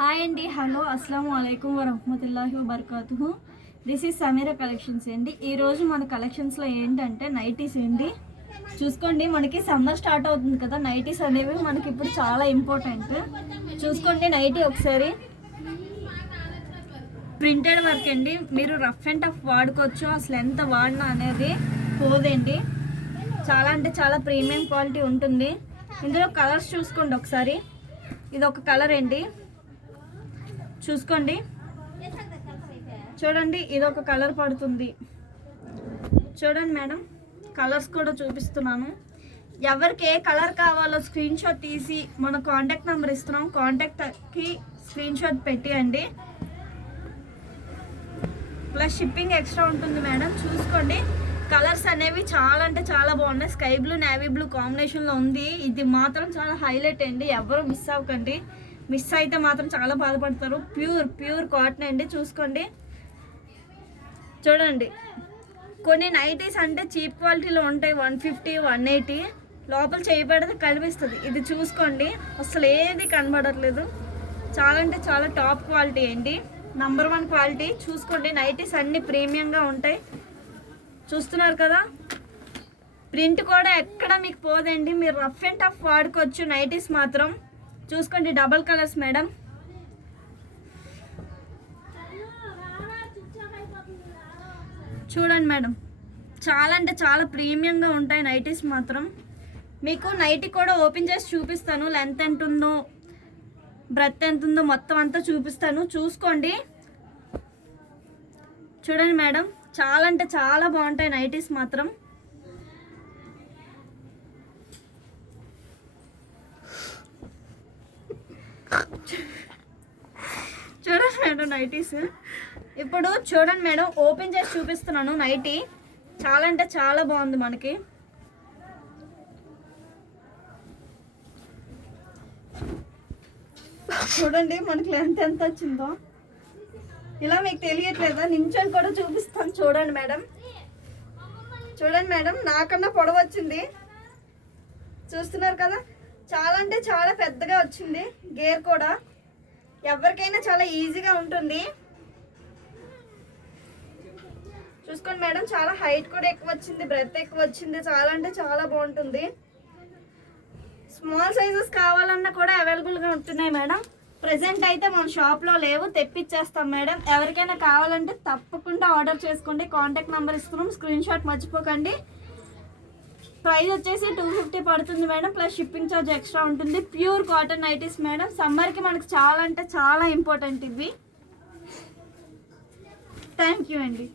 Hi అండి, hello, అస్సలాము అలైకుం వరహ్మతుల్లాహి వబర్కాతుహు. This is Sameera collections అండి. ఈరోజు మన కలెక్షన్స్లో ఏంటంటే నైటీస్ అండి. చూసుకోండి, మనకి సమ్మర్ స్టార్ట్ అవుతుంది కదా, నైటీస్ అనేవి మనకి ఇప్పుడు చాలా ఇంపార్టెంట్. చూసుకోండి నైటీ ఒకసారి ప్రింటెడ్ వర్క్ అండి. మీరు రఫ్ అండ్ టఫ్ వాడుకోవచ్చు, అసలు ఎంత వాడినా అనేది పోదండి. చాలా అంటే చాలా ప్రీమియం క్వాలిటీ ఉంటుంది. ఇందులో కలర్స్ చూసుకోండి ఒకసారి. ఇది ఒక కలర్ అండి, చూసుకోండి. చూడండి, ఇది ఒక కలర్ పడుతుంది. చూడండి మేడం, కలర్స్ కూడా చూపిస్తున్నాను. ఎవరికి ఏ కలర్ కావాలో స్క్రీన్ షాట్ తీసి మన కాంటాక్ట్ నెంబర్ ఇస్తున్నాం, కాంటాక్ట్కి స్క్రీన్ షాట్ పెట్టియండి. ప్లస్ షిప్పింగ్ ఎక్స్ట్రా ఉంటుంది మేడం. చూసుకోండి, కలర్స్ అనేవి చాలా అంటే చాలా బాగున్నాయి. స్కై బ్లూ, నేవీ బ్లూ కాంబినేషన్లో ఉంది. ఇది మాత్రం చాలా హైలైట్ అండి, ఎవరు మిస్ అవ్వకండి. మిస్ అయితే మాత్రం చాలా బాధపడతారు. ప్యూర్ కాటన్ అండి. చూసుకోండి, చూడండి. కొన్ని నైటీస్ అంటే చీప్ క్వాలిటీలో ఉంటాయి, 150, 180 లోపల చేయబడితే కనిపిస్తుంది. ఇది చూసుకోండి, అసలు ఏది కనబడట్లేదు. చాలా అంటే చాలా టాప్ క్వాలిటీ అండి, నంబర్ 1 క్వాలిటీ. చూసుకోండి, నైటీస్ అన్ని ప్రీమియంగా ఉంటాయి. చూస్తున్నారు కదా, ప్రింట్ కూడా ఎక్కడ మీకు పోదండి. మీరు రఫ్ అండ్ టఫ్ వాడుకోవచ్చు నైటీస్ మాత్రం. చూసుకోండి, డబల్ కలర్స్ మేడం. చూడండి మేడం, చాలా అంటే చాలా ప్రీమియంగా ఉంటాయి నైటీస్ మాత్రం. మీకు నైటీ కూడా ఓపెన్ చేసి చూపిస్తాను, లెంత్ ఎంత ఉందో, బ్రెత్ ఎంత ఉందో మొత్తం అంతా చూపిస్తాను. చూసుకోండి, చూడండి మేడం, చాలా అంటే చాలా బాగుంటాయి నైటీస్ మాత్రం. చూడండి మేడం నైటీస్. ఇప్పుడు చూడండి మేడం, ఓపెన్ చేసి చూపిస్తున్నాను నైటీ. చాలా అంటే చాలా బాగుంది మనకి. చూడండి మనకి లెంత్ ఎంత వచ్చిందో. ఇలా మీకు తెలియట్లేదా? నించొని కూడా చూపిస్తాను. చూడండి మేడం, చూడండి మేడం, నాకన్నా పొడవు వచ్చింది. చూస్తున్నారు కదా, చాలా అంటే చాలా పెద్దగా వచ్చింది. గేర్ కూడా ఎవరికైనా చాలా ఈజీగా ఉంటుంది. చూసుకోండి మేడం, చాలా హైట్ కూడా ఎక్కువ వచ్చింది, బ్రెత్ ఎక్కువ వచ్చింది. చాలా అంటే చాలా బాగుంటుంది. స్మాల్ సైజెస్ కావాలన్నా కూడా అవైలబుల్గా ఉంటున్నాయి మేడం. ప్రెసెంట్ అయితే మన షాప్లో లేవు, తెప్పించేస్తాం మేడం. ఎవరికైనా కావాలంటే తప్పకుండా ఆర్డర్ చేసుకోండి. కాంటాక్ట్ నెంబర్ ఇస్తున్నాం, స్క్రీన్ షాట్ మర్చిపోకండి. ప్రైస్ వచ్చేసి 250 పడుతుంది madam, plus shipping charge extra ఉంటుంది. Pure cotton nighties madam. సమ్మర్కి మనకు చాలా అంటే చాలా ఇంపార్టెంట్ ఇవి. థ్యాంక్ యూ అండి.